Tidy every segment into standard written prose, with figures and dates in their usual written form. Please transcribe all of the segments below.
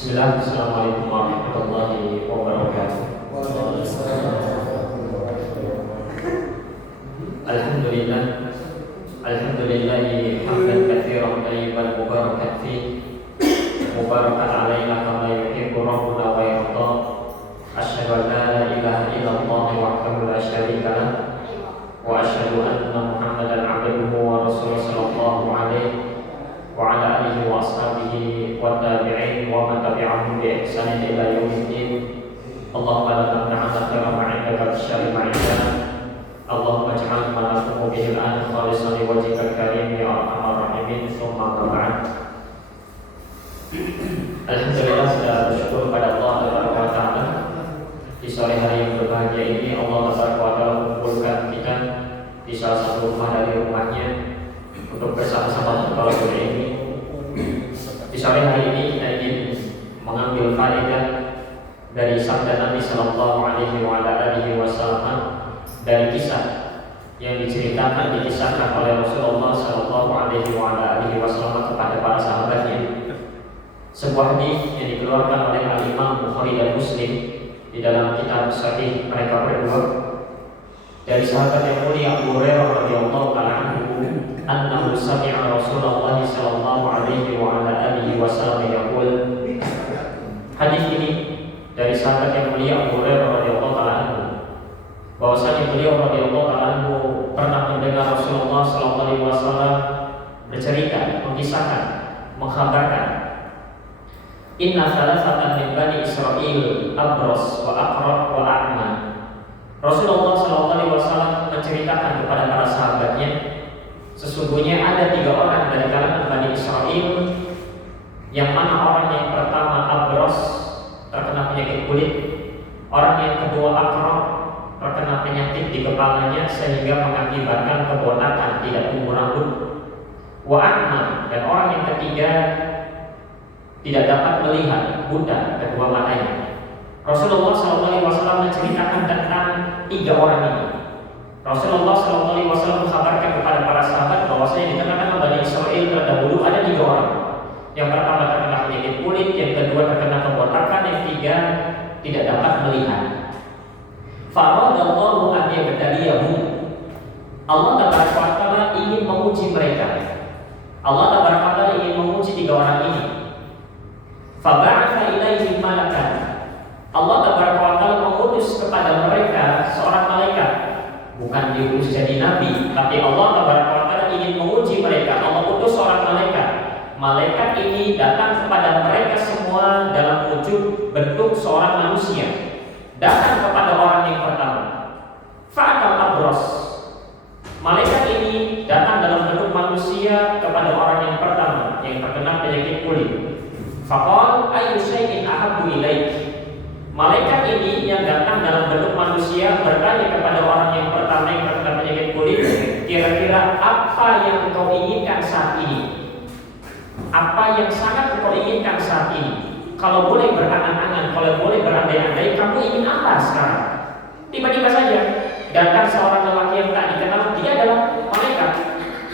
Bismillah, Assalamualaikum warahmatullahi wabarakatuh. Alhamdulillah, alhamdulillahi hamdan katsiran tayyiban mubarakan fi mubarakan alaina kama yuhibbu rabbuna wa yarda. Asyhadu an la ilaha illallah wahdahu la syarika lah wa asyhadu anna Muhammadan abduhu wa rasuluhu sallallahu alaihi wa ala alihi wa ashabihi wa tabi'in wa man tabi'ahum bi ihsanin ila yaumiddin. Allahumma la tamna'na khairan ma 'indaka bisyarri ma 'indana. Allahumma ij'al ma naqulu bihi al-an khalisan li wajhikal karim ya arhamar rahimin. Tsumma ba'd. Alhamdulillah, sudah bersyukur kepada Allah Subhanahu wa taala. Di sore hari yang berbahagia ini Allah Subhanahu wa taala mengumpulkan kita di salah satu rumah dari rumahnya untuk bersama-sama bertolak ini. Di sore hari ini kita ingin mengambil faedah dari sabda Nabi Sallallahu Alaihi Wasallam dari kisah yang dikisahkan oleh Rasulullah Sallallahu Alaihi Wasallam kepada para sahabatnya. Sebuah hadis yang dikeluarkan oleh Al-Imam Bukhari dan Muslim di dalam kitab Sahih mereka berdua dari sahabat yang mulia Abu Hurairah radhiyallahu taala anhu, annahu sami'a Rasulullah sallallahu alaihi wasallam yaqul. Hadis ini dari sahabat yang mulia Abu Hurairah radhiyallahu taala anhu, bahwasanya beliau radhiyallahu taala anhu pernah mendengar Rasulullah sallallahu alaihi wasallam bercerita, mengisahkan, mengkhabarkan, inna salasatan min bani Israil abros wa aqra wa a'ma. Rasulullah SAW menceritakan kepada para sahabatnya, sesungguhnya ada 3 orang dari kalangan Bani Israel, yang mana orang yang pertama abros, terkena penyakit kulit, orang yang kedua aqra, terkena penyakit di kepalanya sehingga mengakibatkan kebotakan, tidak tumbuh rambut, wa a'ma, dan orang yang ketiga tidak dapat melihat, buta kedua matanya. Rasulullah SAW menceritakan tentang 3 orang ini. Rasulullah SAW mengkabarkan kepada para sahabat bahwasanya di tengah-tengah Bani Israil terdahulu ada 3 orang. Yang pertama terkena penyakit kulit, yang kedua terkena kebotakan, yang ketiga tidak dapat melihat. Faradallahu an yabtaliyahum. Allah Taala ingin menguji mereka. Allah Taala ingin menguji 3 orang ini. Fab'atha ilaihim malakan. Allah Taala mengutus kepada mereka seorang malaikat. Bukan diutus jadi nabi, tapi Allah Taala ingin menguji mereka. Allah utus seorang malaikat. Malaikat ini datang kepada mereka semua dalam wujud bentuk seorang manusia. Datang kepada orang yang pertama, fa'atal abros. Malaikat ini datang dalam bentuk manusia kepada orang yang pertama yang terkena penyakit kulit. Faqal ayyu syai'in ahabbu ilaik. Malaikat ini yang datang dalam bentuk manusia bertanya kepada orang yang pertama yang terkena penyakit kulit, kira-kira apa yang kau inginkan saat ini? Apa yang sangat kau inginkan saat ini? Kalau boleh berangan-angan, kalau boleh berandai-andai, kamu ingin apa sekarang? Tiba-tiba saja datang seorang lelaki yang tak dikenal, dia adalah malaikat.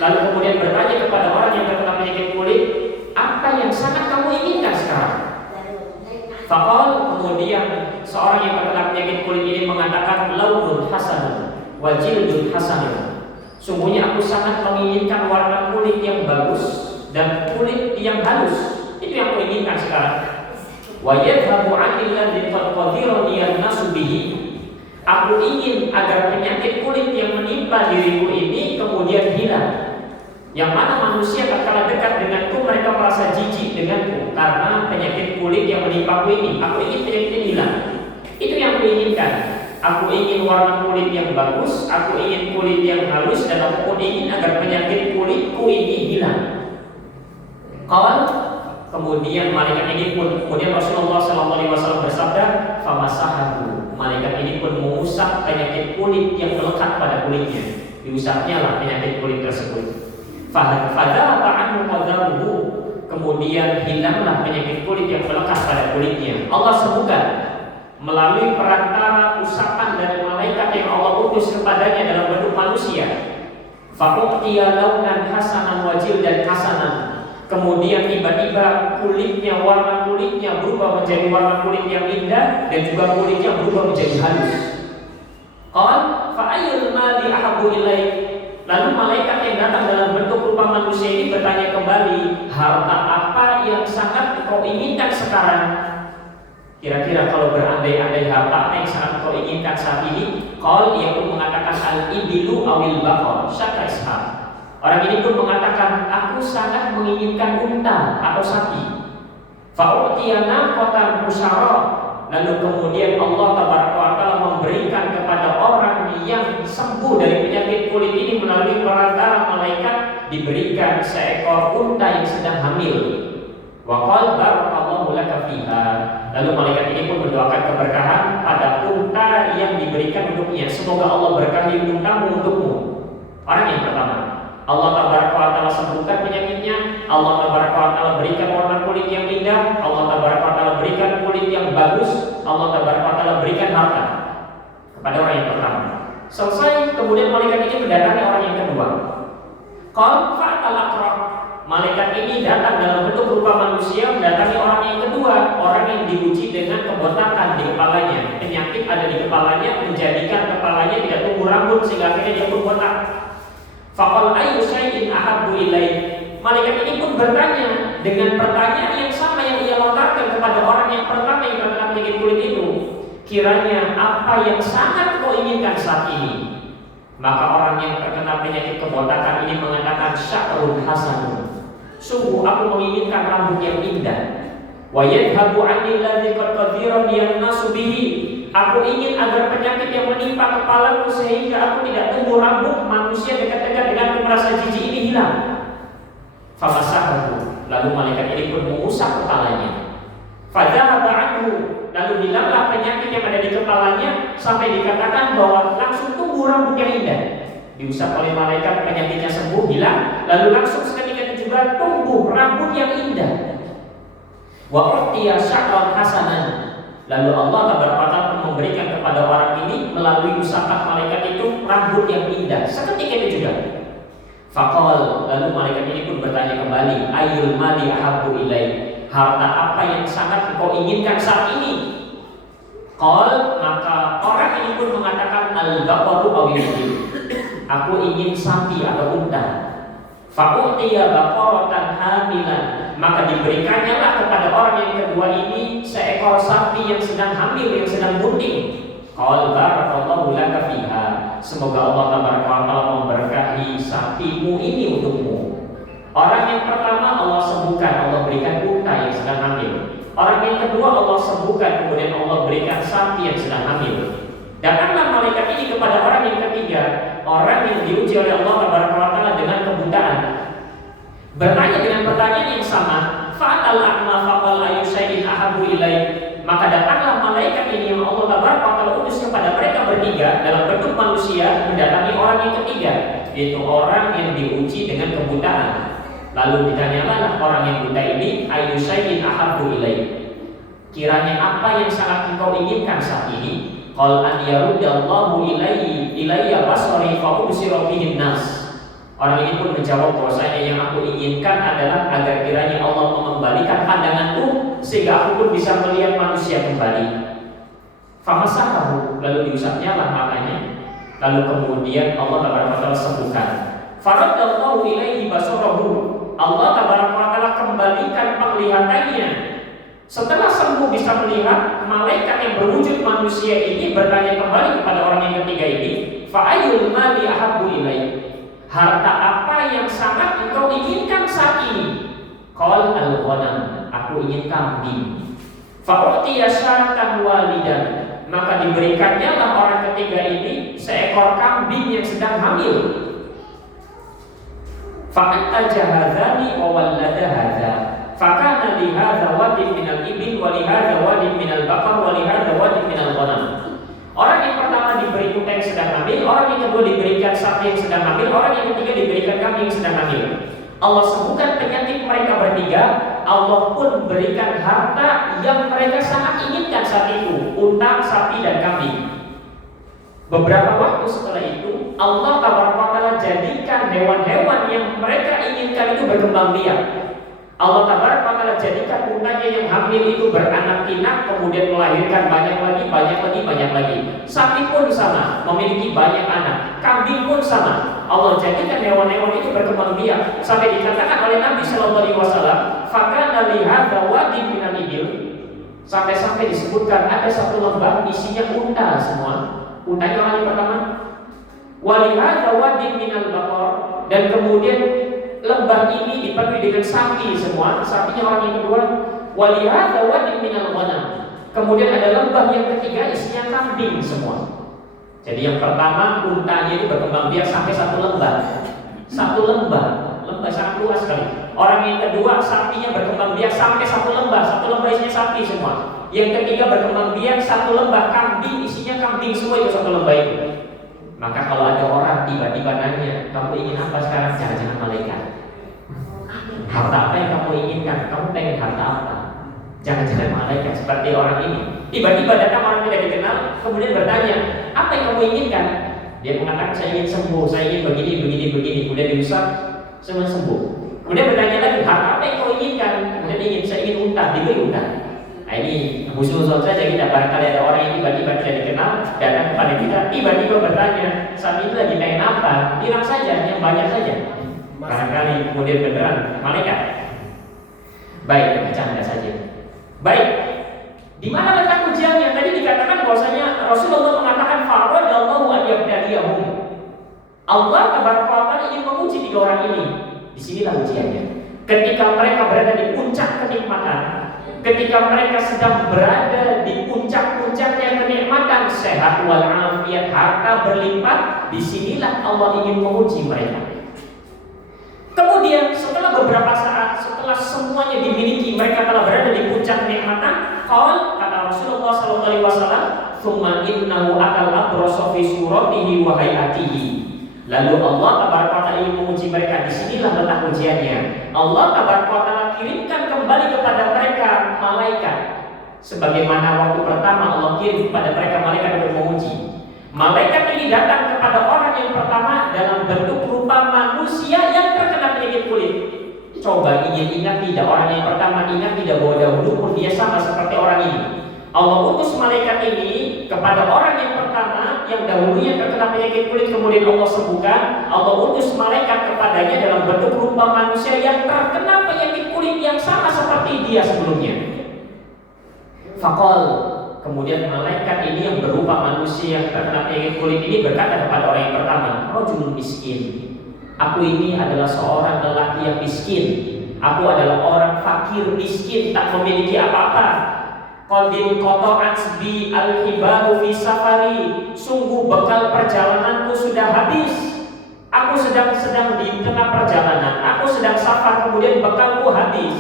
Lalu kemudian bertanya kepada orang yang terkena penyakit kulit, apa yang sangat kamu inginkan sekarang? Faqal, kemudian seorang yang terkena penyakit kulit ini mengatakan, launun hasanun wa jildun hasanun. Sungguhnya aku sangat menginginkan warna kulit yang bagus dan kulit yang halus. Itu yang aku inginkan sekarang. Wa yadhhabu 'anil ladzi qadirani an-nasu bihi. Aku ingin agar penyakit kulit yang menimpa diriku ini kemudian hilang. Yang mana manusia tatkala dekat denganku mereka merasa jijik denganku karena penyakit kulit yang menimpaku ini. Aku ingin penyakit ini hilang. Itu yang aku inginkan. Aku ingin warna kulit yang bagus, aku ingin kulit yang halus, dan aku pun ingin agar penyakit kulitku ini hilang. Kawan, kemudian malaikat ini pun, kemudian Rasulullah SAW bersabda, famasahahu. Malaikat ini pun mengusap penyakit kulit yang melekat pada kulitnya. Diusapnya lah penyakit kulit tersebut. Kemudian hilanglah penyakit kulit yang melekat pada kulitnya. Allah sembuhkan melalui perantara usapan dari malaikat yang Allah utus kepadanya dalam bentuk manusia. Faquqtiya launan hasanan wa jildan hasanan. kemudian tiba-tiba warna kulitnya berubah menjadi warna kulit yang indah dan juga kulitnya berubah menjadi halus. Qal fa ayyul mali ahabbu ilaik. Lalu malaikat yang datang dalam bentuk rupa manusia ini bertanya kembali, harta apa yang sangat kau inginkan sekarang? Kira-kira kalau berandai-andai harta apa yang sangat kau inginkan saat ini? Qal, ia pun mengatakan al-ibilu awil baqar, syaka ishaq. Orang ini pun mengatakan, aku sangat menginginkan unta atau sapi. Fa'utiyana qatan musyarah. Lalu kemudian Allah Taala memberikan kepada orang yang sembuh dari penyakit kulit ini melalui perantara malaikat, diberikan seekor unta yang sedang hamil. Wa qala barakallahu laka fiha. Lalu malaikat ini pun mendoakan keberkahan pada unta yang diberikan untuknya. Semoga Allah berkahi untamu untukmu. Orang yang pertama, Allah Taala sembuhkan penyakitnya, Allah Taala berikan warna kulit yang indah, Allah Taala berikan kulit yang bagus, Allah Taala berikan harta kepada orang yang pertama. Selesai, kemudian malaikat ini mendatangi orang yang kedua. Qal fa'al aqra. Malaikat ini datang dalam bentuk rupa manusia mendatangi orang yang kedua, orang yang diuji dengan kebotakan di kepalanya. Penyakit ada di kepalanya menjadikan kepalanya tidak tumbuh rambut sehingga akhirnya dia pun botak. Faqal ayyu syai'in ahabbu ilaik. Malaikat ini pun bertanya dengan pertanyaan yang sama yang ia lontarkan kepada orang yang pertama yang terkena penyakit kulit itu. Kiranya apa yang sangat kau inginkan saat ini? Maka orang yang terkena penyakit kebotakan ini mengatakan sya'run hasanun. Sungguh aku menginginkan rambut yang indah. Wa yadhhabu 'anil ladzi qad qadira nasu bihi. Aku ingin agar penyakit yang menimpa kepalaku sehingga aku tidak tumbuh rambut manusia dekat-dekat dengan merasa jijik ini hilang. Famasahu. Lalu malaikat ini pun mengusap kepalanya. Fadhahaba 'anhu. Lalu hilanglah penyakit yang ada di kepalanya sampai dikatakan bahwa langsung tumbuh rambut yang indah. Diusap oleh malaikat, penyakitnya sembuh, hilang. Lalu langsung seketika itu juga tumbuh rambut yang indah. Wa utiya sya'ran hasanan. Lalu Allah Taala memberikan kepada orang ini melalui usapan malaikat itu rambut yang indah. Seketika itu juga. Faqal, lalu malaikat ini pun bertanya kembali, ayyul mali ahabbu ilaik. Harta apa yang sangat engkau inginkan saat ini? Qal, maka orang ini pun mengatakan al-baqaru awil ibil. Aku ingin sapi atau unta. Fa'utiya baqaratan hamilan. Maka diberikannya lah kepada orang yang kedua ini seekor sapi yang sedang hamil, yang sedang bunting. Qal barakallahu laka fiha. Semoga Allah Taala memberkahi sapimu ini untukmu. Orang yang pertama Allah sembuhkan, Allah berikan unta yang sedang hamil. Orang yang kedua Allah sembuhkan, kemudian Allah berikan sapi yang sedang hamil. Datanglah malaikat ini kepada orang yang ketiga, orang yang diuji oleh Allah Taala dengan kebutaan. Bertanya dengan pertanyaan yang sama, fa'al a'ma faqal ayyu syai'in ahabbu ilaik. Maka datanglah malaikat ini yang Allah Taala utus kepada mereka bertiga dalam bentuk manusia mendatangi orang yang ketiga, yaitu orang yang diuji dengan kebutaan. Lalu ditanyalah orang yang buta ini, ayyu syai'in ahabbu ilaik. Kiranya apa yang sangat engkau inginkan saat ini? Qal an yaruddallahu ilayya basari fa ubsira bihin nas. Orang ini pun menjawab bahwasanya yang aku inginkan adalah agar kiranya Allah mengembalikan pandanganku sehingga aku pun bisa melihat manusia kembali. Famasahu, lalu diusapnya lah matanya. Lalu kemudian Allah Taala sembuhkan. Faraddallahu ilaihi basarahu. Allah Taala kembalikan penglihatannya. Setelah sembuh bisa melihat, malaikat yang berwujud manusia ini bertanya kembali kepada orang yang ketiga ini, fa'ayyul mali ahabbu ilaik. Harta apa yang sangat engkau inginkan saat ini? Qal al-ghanam. Aku ingin kambing. Fa'utiya syatan walidan. Maka diberikannya lah orang ketiga ini seekor kambing yang sedang hamil. Fa'attaja hadzani wa wallada hadza. Fakana li hadza wadin minal ibil wa li hadza wadin minal baqar wa li hadza wadin minal ghanam. Orang yang pertama diberi unta yang sedang hamil, orang yang kedua diberikan sapi yang sedang hamil, orang yang ketiga diberikan kambing yang sedang hamil. Allah sembuhkan penyakit mereka bertiga. Allah pun berikan harta yang mereka sangat inginkan saat itu, unta, sapi, dan kambing. Beberapa waktu setelah itu, Allah Taala jadikan hewan-hewan yang mereka inginkan itu berkembang biak. Allah Ta'ala jadikan untanya yang hamil itu beranak pinak, kemudian melahirkan banyak lagi. Sapi pun sama, memiliki banyak anak. Kambing pun sama. Allah jadikan hewan-hewan itu berkembang biak sampai dikatakan oleh Nabi Shallallahu Alaihi Wasallam, "Fakana lihadza wadin minal ibil." Sampai-sampai disebutkan ada satu lembah isinya unta semua. Untanya orang yang pertama. Walihadza wadin minal baqar, dan kemudian lembah ini dipenuhi dengan sapi semua, sapinya orang yang kedua. Walihadza wadin minal ghanam. Kemudian ada lembah yang ketiga isinya kambing semua. Jadi yang pertama untanya itu berkembang biak sampai satu lembah sangat luas sekali. Orang yang kedua sapinya berkembang biak sampai satu lembah isinya sapi semua. Yang ketiga berkembang biak satu lembah kambing, isinya kambing semua itu satu lembah itu. Maka kalau ada orang tiba-tiba nanya, kamu ingin apa sekarang? Jangan-jangan malaikat. Harta apa yang kamu inginkan? Kamu pengen harta apa? Jangan-jangan malaikat seperti orang ini. Tiba-tiba datang orang tidak dikenal, kemudian bertanya, apa yang kamu inginkan? Dia mengatakan, saya ingin sembuh, saya ingin begini. Kemudian diusap, semua sembuh. Kemudian bertanya lagi, harta apa yang kau inginkan? Kemudian saya ingin unta, diberi unta. Nah ini khusus saja kita, barangkali ada orang yang tiba-tiba tidak dikenal datang kepada kita, tiba-tiba bertanya, saat itu lagi pengen apa? Bilang saja, yang banyak saja. Barangkali kemudian beneran malaikat. Baik, bercanda saja. Baik, di mana letak ujiannya? Tadi dikatakan bahwasanya Rasulullah mengatakan faradallahu an yabtaliyahum. Allah Taala ingin menguji tiga orang ini. Disinilah ujiannya. Ketika mereka berada di puncak kenikmatan, ketika mereka sedang berada di puncak-puncaknya kenikmatan, sehat walafiat, harta berlimpah, disinilah Allah ingin menguji mereka. Kemudian setelah beberapa saat, setelah semuanya dimiliki, mereka telah berada di puncak kenikmatan. Kata Rasulullah SAW, "Tsumma innahu atal abrasa fi suratihi wa hayatihi." Lalu Allah Taala ingin menguji mereka. Disinilah letak ujiannya. Allah Taala kirimkan kembali kepada mereka malaikat. Sebagaimana waktu pertama Allah kirim kepada mereka malaikat untuk menguji. Malaikat ini datang kepada orang yang pertama dalam bentuk rupa manusia yang terkena penyakit kulit. Coba ingat tidak, orang yang pertama ingat tidak bahwa dahulu pun dia sama seperti orang ini. Allah utus malaikat ini kepada orang yang pertama yang dahulunya terkena penyakit kulit, kemudian Allah sembuhkan. Allah utus malaikat kepadanya dalam bentuk rupa manusia yang terkena penyakit kulit yang sama seperti dia sebelumnya. Faqal, kemudian malaikat ini yang berupa manusia yang terkena penyakit kulit ini berkata kepada orang yang pertama, "Rajulun miskin." Aku ini adalah seorang lelaki yang miskin. Aku adalah orang fakir miskin, tak memiliki apa-apa. Qadin qata'at bi al-hibaru fi safari. Sungguh bekal perjalananku sudah habis. Aku sedang di tengah perjalanan. Aku sedang safar, kemudian bekalku habis.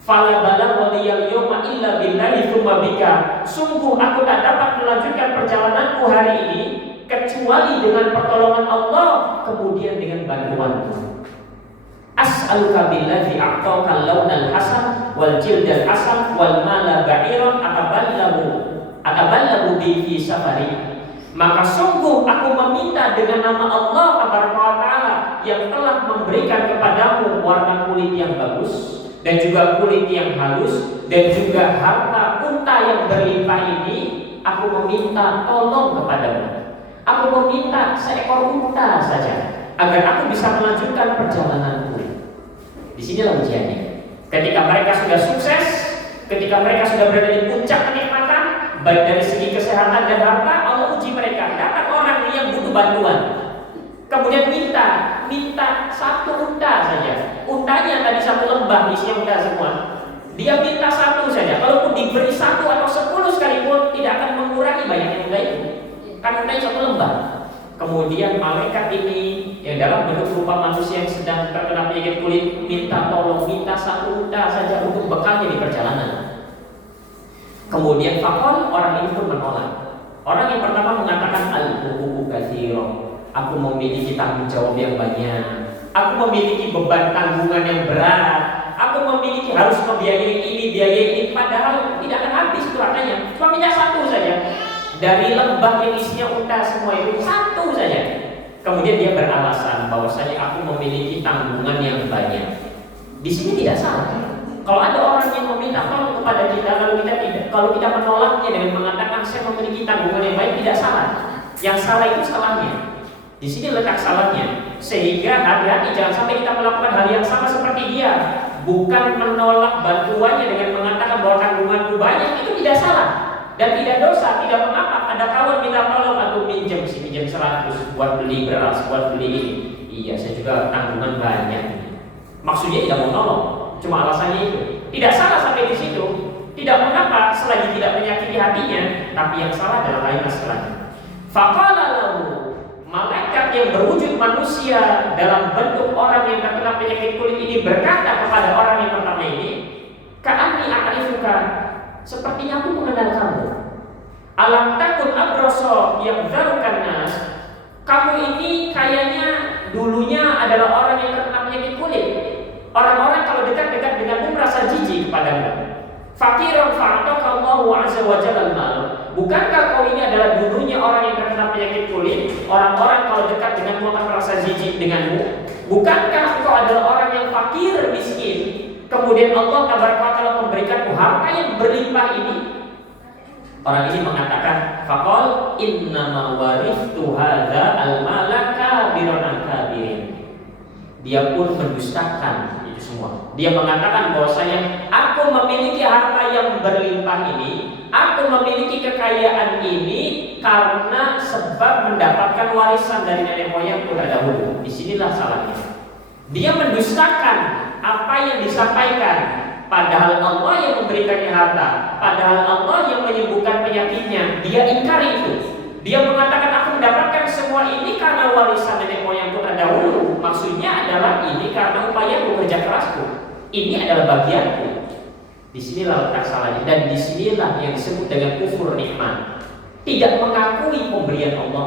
Fala balagha liyal yawma illa billahi tsumma bika. Sungguh aku tak dapat melanjutkan perjalananku hari ini kecuali dengan pertolongan Allah, kemudian dengan bantuanmu. As'aluka billazi a'taka al-lawnal hasan wal jildal hasan wal mala ba'iran ataballagu bi fi safari. Maka sungguh aku meminta dengan nama Allah Taala yang telah memberikan kepadamu warna kulit yang bagus dan juga kulit yang halus dan juga harta unta yang berlimpah ini. Aku meminta tolong kepadamu. Aku meminta seekor unta saja agar aku bisa melanjutkan perjalananku. Disinilah ujiannya. Ketika mereka sudah sukses, ketika mereka sudah berada di puncak kenikmatan, baik dari segi kesehatan dan harta, Allah uji mereka. Datang orang yang butuh bantuan, kemudian minta satu unta saja. Untanya tadi satu lembah isinya unta semua. Dia minta satu saja. Kalaupun diberi 1 atau 10 sekalipun, tidak akan mengurangi banyaknya unta itu. Kan untanya satu lembah. Kemudian malaikat ini yang dalam bentuk rupa manusia yang sedang terkena penyakit kulit minta tolong, minta satu unta saja untuk bekalnya di perjalanan. Kemudian fakol, orang ini pun menolak. Orang yang pertama mengatakan al-huququ katsira. Aku memiliki tanggung jawab yang banyak. Aku memiliki beban tanggungan yang berat. Aku memiliki harus membiayai ini, biayai ini, padahal tidak akan habis itu hartanya. Cuma minta satu saja. Dari lembah yang isinya unta semua itu satu saja. Kemudian dia beralasan bahwasanya aku memiliki tanggungan yang banyak. Di sini tidak salah. Kalau ada orang yang meminta tolong kepada kita, kalau kita menolaknya dengan mengatakan saya memiliki tanggungan yang baik, tidak salah. Yang salah itu salahnya. Di sini letak salahnya. Sehingga hati-hati jangan sampai kita melakukan hal yang sama seperti dia. Bukan menolak bantuannya dengan mengatakan bahwa tanggunganku banyak, itu tidak salah dan tidak dosa, tidak mengapa. Ada kawan minta tolong, aku minjem 100 buat beli beras, buat beli ini. Iya, saya juga tanggungan banyak. Maksudnya tidak mau nolong, cuma alasannya itu. Tidak salah sampai di situ. Tidak mengapa selagi tidak menyakiti hatinya, tapi yang salah adalah kalimat setelahnya. Faqala lahu, malaikat yang berwujud manusia dalam bentuk orang yang terkena penyakit kulit ini berkata kepada orang yang pertama ini, ka'anni a'rifuka, sepertinya aku mengenal kamu. Alam takun abrasa yaqdharukan nas, kamu ini kayaknya dulunya adalah orang yang terkena penyakit kulit. Orang-orang kalau dekat-dekat denganmu merasa jijik kepadamu. Fakiran fa'ataka Allahu azza wa jalla al-mal. Bukankah kau ini adalah dulunya orang yang terkena penyakit kulit? Orang-orang kalau dekat denganmu akan merasa jijik denganmu. Bukankah kau adalah orang yang fakir, miskin? Kemudian Allah tabaraka ta'ala memberikanmu harta yang berlimpah ini. Orang ini mengatakan, faqal innama warithtu hadza al-mala kabiran kabirin. Dia pun mendustakan itu semua. Dia mengatakan bahwasanya aku memiliki harta yang berlimpah ini, aku memiliki kekayaan ini karena sebab mendapatkan warisan dari nenek moyangku terdahulu. Disinilah salahnya. Dia mendustakan apa yang disampaikan. Padahal Allah yang memberikannya harta, padahal Allah yang menyembuhkan penyakitnya. Dia ingkari itu. Dia mengatakan aku mendapatkan semua ini karena warisan nenek moyangku terdahulu. Maksudnya adalah ini karena upaya kerja kerasku. Ini adalah bagianku. Disinilah letak salahnya, dan disinilah yang disebut dengan kufur nikmat. Tidak mengakui pemberian Allah.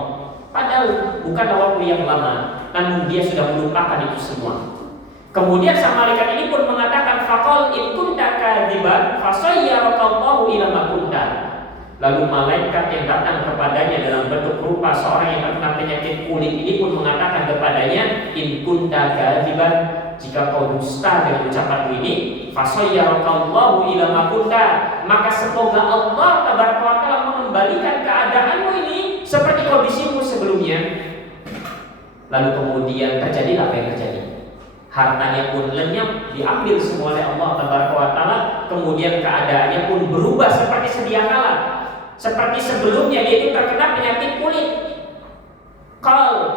Padahal bukanlah waktu yang lama, namun dia sudah melupakan itu semua. Kemudian sang malaikat ini pun mengatakan, faqal in kunta kadziban fasayyarakallahu ila ma kunta. Lalu malaikat yang datang kepadanya dalam bentuk rupa seorang yang terkena penyakit kulit ini pun mengatakan kepadanya, in kunta kadziban, jika kau dusta dengan ucapanmu ini, fasayyarakallahu ila ma kunta, maka semoga Allah tabaraka wa taala mengembalikan keadaanmu ini seperti kondisimu sebelumnya. Lalu kemudian terjadilah apa yang terjadi. Hartanya pun lenyap, diambil semua oleh Allah tabaraka wa taala. Kemudian keadaannya pun berubah seperti sedia kala, seperti sebelumnya, yaitu terkena penyakit kulit.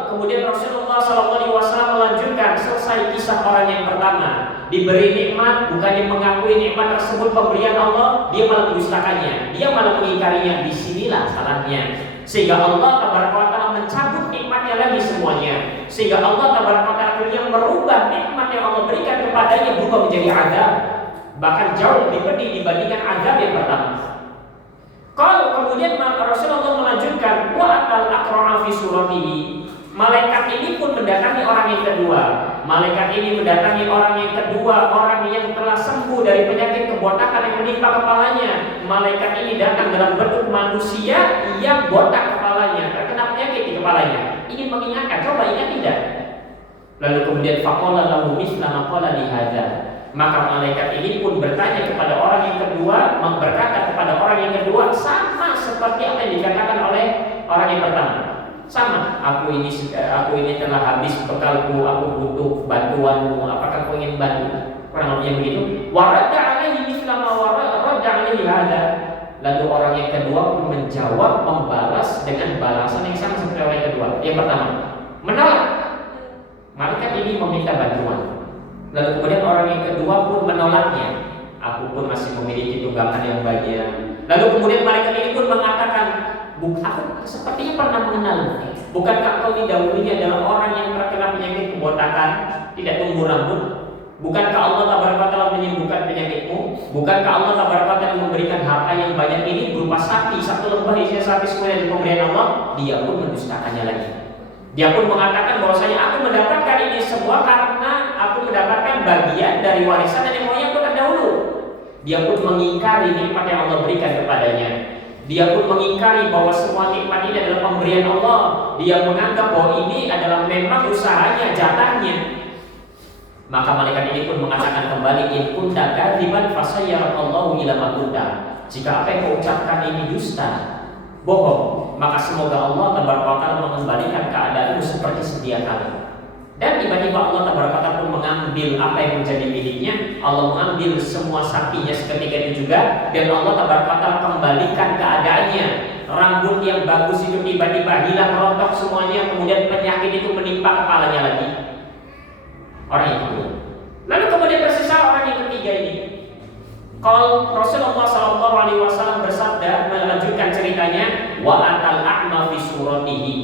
Kemudian Rasulullah SAW melanjutkan, selesai kisah orang yang pertama, diberi nikmat, bukannya mengakui nikmat tersebut pemberian Allah, dia malah mendustakannya, dia malah mengingkarinya. Disinilah salahnya. Sehingga Allah tabaraka wa taala mencabut nikmatnya lagi semuanya. Sehingga Allah tabaraka wa taala akhirnya merubah nikmat yang Allah berikan kepadanya berubah menjadi azab, bahkan jauh lebih pedih dibandingkan azab yang pertama. Kemudian Rasulullah melanjutkan, wa atal aqra'a fi suratihi. Malaikat ini pun mendatangi orang yang kedua. Malaikat ini mendatangi orang yang kedua, orang yang telah sembuh dari penyakit kebotakan yang menimpa kepalanya. Malaikat ini datang dalam bentuk manusia yang botak kepalanya, terkena penyakit di kepalanya. Ingin mengingatkan, coba ingat tidak? Lalu kemudian faqala lahu misla ma qala li hadza. Maka malaikat ini pun bertanya kepada orang yang kedua, berkata kepada orang yang kedua sama seperti apa yang dikatakan oleh orang yang pertama. Sama, aku ini telah habis bekalku, aku butuh bantuanmu, apakah kau ingin bantu? Kurang lebih begitu. Waradda alaihi misla ma waradda alaihi hadza. Lalu orang yang kedua pun menjawab, membalas dengan balasan yang sama seperti orang yang kedua. Yang pertama, menolak. Malaikat ini meminta bantuan. Lalu kemudian orang yang kedua pun menolaknya. Aku pun masih memiliki tunggakan yang banyak. Lalu kemudian malaikat ini pun mengatakan, aku sepertinya pernah mengenalmu. Bukankah kau dahulunya adalah orang yang terkena penyakit kebotakan, tidak tumbuh rambut? Bukankah Allah tabaraka ta'ala menyembuhkan penyakitmu? Bukankah Allah tabaraka ta'ala memberikan harta yang banyak ini berupa sapi, satu lembah isinya sapi semua dari pemberian Allah? Dia pun mendustakannya lagi. Dia pun mengatakan bahwasanya aku mendapatkan ini semua karena aku mendapatkan bagian dari warisan nenek moyangku terdahulu. Dia pun mengingkari nikmat yang Allah berikan kepadanya. Dia pun mengingkari bahwa semua nikmat ini adalah pemberian Allah. Dia menganggap bahwa ini adalah memang usahanya, jatahnya. Maka malaikat ini pun mengatakan kembali, in kunta kadziban fasayyarallahu ila ma kunta. Jika apa yang kau ucapkan ini dusta, bohong, maka semoga Allah Taala mengembalikan keadaanmu seperti sedia kala. Dan tiba-tiba Allah Taala pun mengambil apa yang menjadi miliknya. Allah mengambil semua sapinya seketika itu juga, dan Allah Taala kembalikan keadaannya. Rambut yang bagus itu tiba-tiba hilang, rontok semuanya, kemudian penyakit itu menimpa kepalanya lagi. Orang itu. Lalu kemudian tersisa orang yang ketiga ini. Kalau Rasulullah SAW bersabda melanjutkan ceritanya, wa atal a'ma fi suratihi.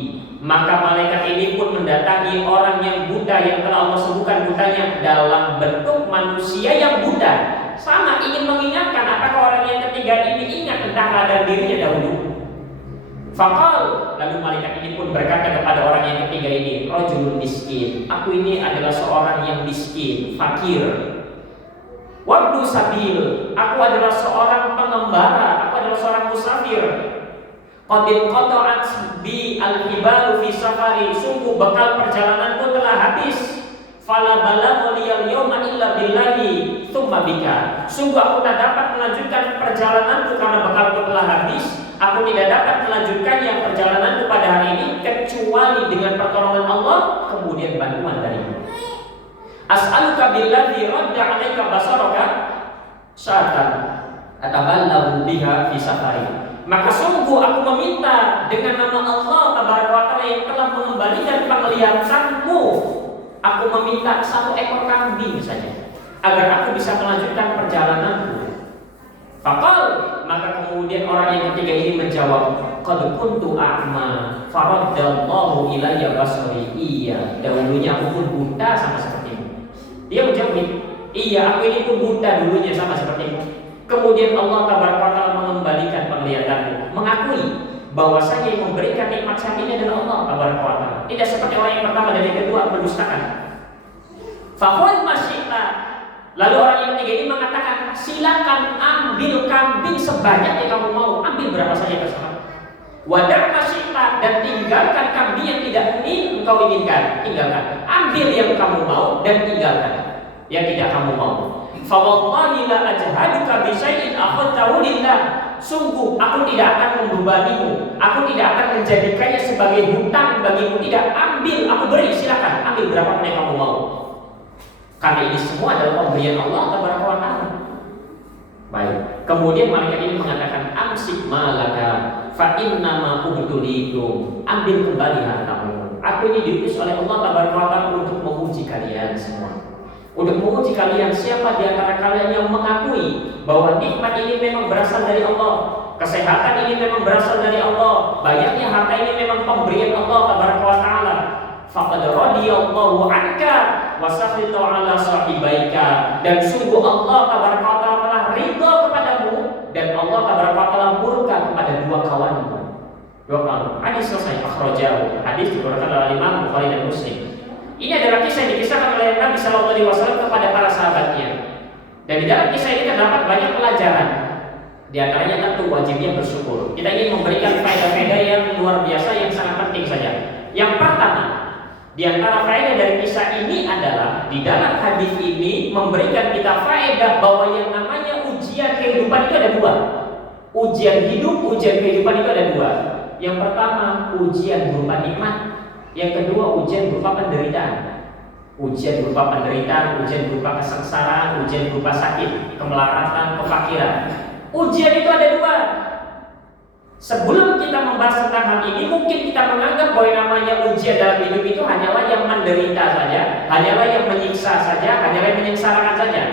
Maka malaikat ini pun mendatangi orang yang buta yang telah Allah sembuhkan butanya dalam bentuk manusia yang buta. Sama ingin mengingatkan apakah orang yang ketiga ini ingat tentang keadaan dirinya dahulu. Faqal, lalu malaikat ini pun berkata kepada orang yang ketiga ini, rajulun miskin, aku ini adalah seorang yang miskin, fakir. Wabdu sabil, aku adalah seorang pengembara, aku adalah seorang musafir. Qadil qata'at bi al-hibalu fi safari, sungguh bekal perjalananku telah habis. Fala balagha liyal yawma illa billahi tsumma bika. Sungguh aku tak dapat melanjutkan perjalananku karena bekalku telah habis. Aku tidak dapat melanjutkan yang perjalananku pada hari ini kecuali dengan pertolongan Allah, kemudian bantuan darimu. As'aluka billadzi radda 'alaika basaraka syatan ataballahu biha fi safari. Maka sungguh aku meminta dengan nama Allah Tabaraka wa Ta'ala yang telah mengembalikan penglihatanmu. Aku meminta 1 ekor kambing saja agar aku bisa melanjutkan perjalananku. Fakal, maka kemudian orang yang ketiga ini menjawab, qad kuntu a'ma faraddallahu ilayya basari. Iya, dahulunya aku pun buta sama sepertimu. Dia menjawab, iya, aku ini pun buta dulunya sama sepertimu. Kemudian Allah Taala mengembalikan penglihatanmu, mengakui bahwasanya yang memberikan nikmat saat ini adalah Allah Taala. Tidak seperti orang yang pertama dan yang kedua mendustakan. Faqul masyita. Lalu orang yang ketiga ini mengatakan, silakan ambil kambing sebanyak yang kamu mau, ambil berapa saja terserah. Wadah masyita, dan tinggalkan kambing yang tidak ingin engkau inginkan, tinggalkan. Ambil yang kamu mau dan tinggalkan yang tidak kamu mau. Fawallahi la ajhaduka bi syai'in akhadtahu lillah. Sungguh aku tidak akan membebanimu, aku tidak akan menjadikannya sebagai hutang bagimu. Tidak, ambil, aku beri, silakan ambil berapa pun yang kamu mau. Karena ini semua adalah pemberian Allah Tabaraka wa Ta'ala. Baik. Kemudian malaikat ini mengatakan, amsik malaka fa inna ma ubtulikum. Ambil kembali hartamu. Aku ini diutus oleh Allah Tabaraka wa Ta'ala untuk menguji kalian semua. Untuk menguji kalian siapa di antara kalian yang mengakui bahwa nikmat ini memang berasal dari Allah, kesehatan ini memang berasal dari Allah, banyaknya harta ini memang pemberian Allah Tabaraka wa Ta'ala. Faqad radiyallahu anka wa sakhita 'ala sahibaika. Dan sungguh Allah Tabaraka wa Ta'ala telah ridha kepadamu dan Allah Tabaraka wa Ta'ala murka kepada dua kawanmu. Dua kawan. Hadis selesai, akhrajahu. Hadis dikeluarkan oleh Imam Bukhari dan Muslim. Ini adalah kisah yang dikisahkan oleh Nabi Sallallahu Alaihi Wasallam kepada para sahabatnya. Dan di dalam kisah ini terdapat banyak pelajaran. Di antaranya tentu wajibnya bersyukur. Kita ingin memberikan faedah-faedah yang luar biasa yang sangat penting saja. Yang pertama, di antara faedah dari kisah ini adalah di dalam hadis ini memberikan kita faedah bahwa yang namanya ujian kehidupan itu ada dua. Ujian hidup, ujian kehidupan itu ada dua. Yang pertama, ujian berupa nikmat. Yang kedua, ujian berupa penderitaan. Ujian berupa penderitaan, ujian berupa kesengsaraan, ujian berupa sakit, kemelaratan, kefakiran. Ujian itu ada dua. Sebelum kita membahas tentang hal ini, mungkin kita menganggap bahwa yang namanya ujian dalam hidup itu hanyalah yang menderita saja, hanyalah yang menyiksa saja, hanyalah yang menyengsarakan saja.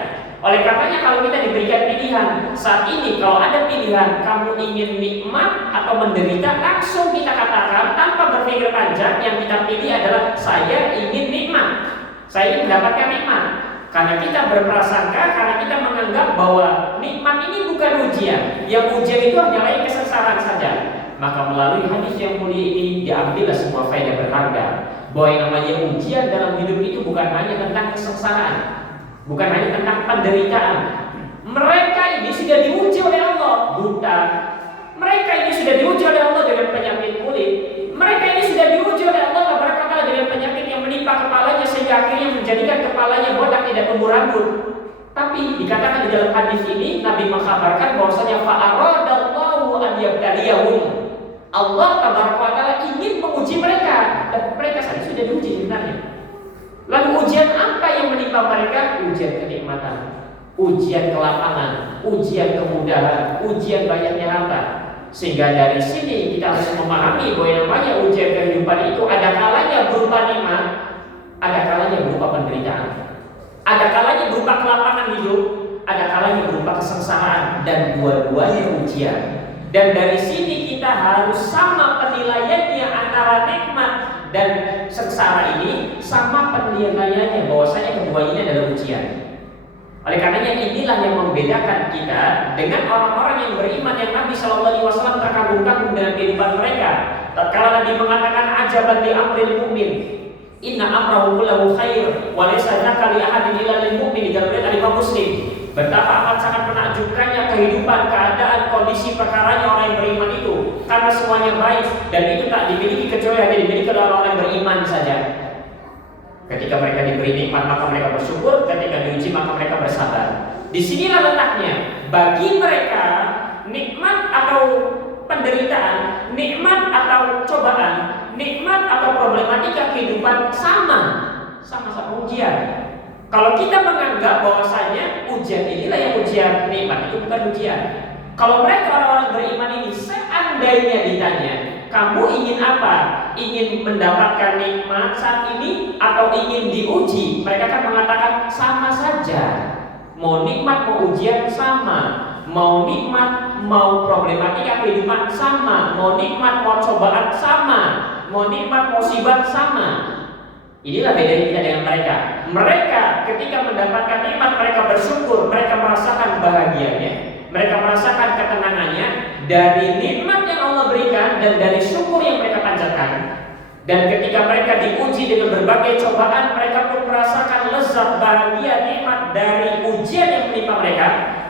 Oleh karenanya kalau kita diberikan pilihan saat ini, kalau ada pilihan kamu ingin nikmat atau menderita, langsung kita katakan tanpa berpikir panjang, yang kita pilih adalah saya ingin nikmat, saya ingin mendapatkan nikmat. Karena kita berprasangka, karena kita menganggap bahwa nikmat ini bukan ujian, yang ujian itu hanyalah yang kesengsaraan saja. Maka melalui hadis yang mulia ini diambillah sebuah faedah berharga bahwa yang namanya ujian dalam hidup itu bukan hanya tentang kesengsaraan, bukan hanya tentang penderitaan. Mereka ini sudah diuji oleh Allah buta. Mereka ini sudah diuji oleh Allah dengan penyakit kulit. Mereka ini sudah diuji oleh Allah Taala dengan penyakit yang menimpa kepalanya sehingga sehingga akhirnya menjadikan kepalanya botak, tidak tumbuh rambut. Tapi dikatakan di dalam hadis ini Nabi mengkabarkan bahwasanya fa'aradallahu an yabtaliyahum. Allah Taala ingin menguji mereka, dan mereka saja sudah diuji sebenarnya. Lalu ujian apa yang menimpa mereka? Ujian kenikmatan, ujian kelapangan, ujian kemudahan, ujian banyaknya harta. Sehingga dari sini kita harus memahami bahwa yang namanya ujian kehidupan itu ada kalanya berupa nikmat, ada kalanya berupa penderitaan, ada kalanya berupa kelapangan hidup, ada kalanya berupa kesengsaraan, dan dua-duanya ujian. Dan dari sini kita harus sama penilaiannya antara nikmat dan sengsara ini, sama penilaiannya bahwasanya keduanya ini adalah ujian. Oleh karenanya inilah yang membedakan kita dengan orang-orang yang beriman yang Nabi SAW terkagum-kagum dengan kehidupan mereka. Tatkala Nabi mengatakan ajaban li amril mu'min, inna amrahu kullahu khair wa laysa dzaka li ahadin illa lil mu'min, dalam riwayat Imam Muslim. Betapa amat sangat menakjubkannya kehidupan, keadaan, kondisi perkaranya orang yang beriman itu, karena semuanya baik dan itu tak dimiliki kecuali hanya dimiliki oleh orang yang beriman saja. Ketika mereka diberi nikmat maka mereka bersyukur, ketika diuji maka mereka bersabar. Disinilah letaknya. Bagi mereka nikmat atau penderitaan, nikmat atau cobaan, nikmat atau problematika kehidupan sama-sama ujian. Kalau kita menganggap bahwasanya ujian inilah yang ujian, nikmat itu bukan ujian. Kalau mereka orang-orang beriman ini seandainya ditanya, kamu ingin apa? Ingin mendapatkan nikmat saat ini atau ingin diuji? Mereka akan mengatakan sama saja. Mau nikmat mau ujian sama. Mau nikmat mau problematika kehidupan sama. Mau nikmat mau cobaan sama. Mau nikmat mau musibah sama. Inilah bedanya kita dengan mereka. Mereka ketika mendapatkan nikmat mereka bersyukur, mereka merasakan bahagianya, mereka merasakan ketenangannya dari nikmat yang Allah berikan dan dari syukur yang mereka panjatkan. Dan ketika mereka diuji dengan berbagai cobaan, mereka pun merasakan lezat, bahagia, nikmat dari ujian yang menimpa mereka,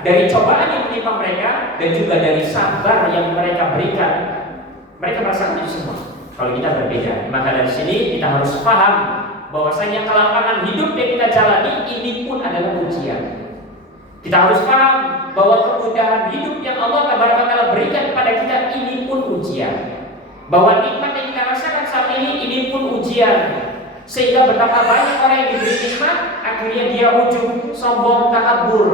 dari cobaan yang menimpa mereka, dan juga dari sabar yang mereka berikan. Mereka merasakan itu semua. Kalau kita berbeda, maka dari sini kita harus paham bahwasanya kelapangan hidup yang kita jalani ini pun adalah ujian. Kita harus paham bahwa kemudahan hidup yang Allah Taala berikan kepada kita ini pun ujian. Bahwa nikmat yang kita rasakan saat ini pun ujian. Sehingga betapa banyak orang yang diberi nikmat akhirnya dia ujub, sombong, takabur.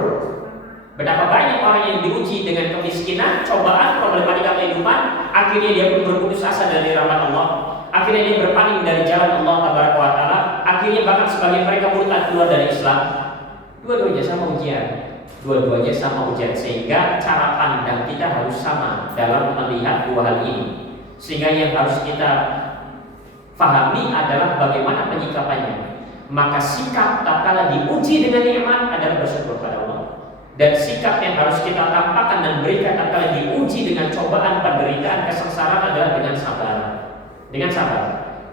Betapa banyak orang yang diuji dengan kemiskinan, cobaan, problematika kehidupan, akhirnya dia pun berputus asa dari rahmat Allah. Akhirnya dia berpaling dari jalan Allah Taala. Akhirnya bahkan sebagian mereka murtad keluar dari Islam. Dua-duanya sama ujian. Dua-duanya sama ujian. Sehingga cara pandang kita harus sama dalam melihat dua hal ini. Sehingga yang harus kita pahami adalah bagaimana penyikapannya. Maka sikap tatkala diuji dengan nikmat adalah bersyukur pada Allah. Dan sikap yang harus kita tampakkan dan berikan tatkala diuji dengan cobaan, penderitaan, kesengsaraan adalah dengan sabar. Dengan sabar.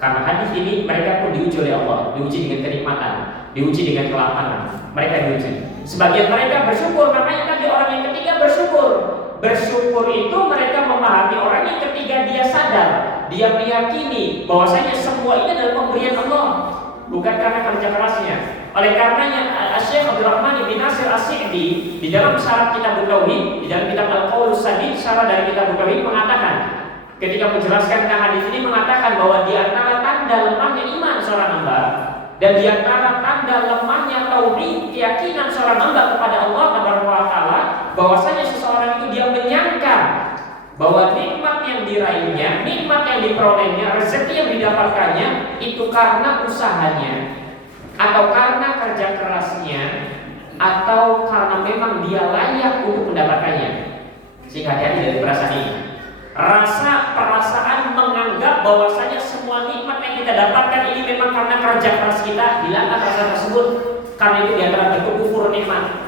Karena hadis ini mereka pun diuji oleh Allah, diuji dengan kenikmatan, diuji dengan kelapangan. Mereka diuji. Sebagian mereka bersyukur, makanya tadi orang yang ketiga bersyukur. Bersyukur itu mereka memahami orang yang ketiga dia sadar, dia meyakini bahwasanya semua ini adalah pemberian Allah, bukan karena kerja kerasnya. Oleh karenanya Syekh Abdul Rahman bin Nasir As-Sa'di di dalam syarah kitab Tauhid, di dalam kitab Al-Qaulus Sadid, syarah dari kitab Tauhid mengatakan, ketika menjelaskan tentang hadis ini mengatakan bahwa di antara tanda lemahnya iman seorang hamba dan di antara tanda lemahnya tauhid, keyakinan seorang hamba kepada Allah Taala, bahwasanya seseorang itu dia menyangka bahwa nikmat yang diraihnya, nikmat yang diperolehnya, rezeki yang didapatkannya itu karena usahanya, atau karena kerja kerasnya, atau karena memang dia layak untuk mendapatkannya. Sehingga hati-hati dari perasaan ini. Perasaan menganggap bahwasanya semua nikmat yang kita dapatkan ini memang karena kerja keras kita, hilangkan rasa tersebut, karena itu diantara bentuk kufur nikmat.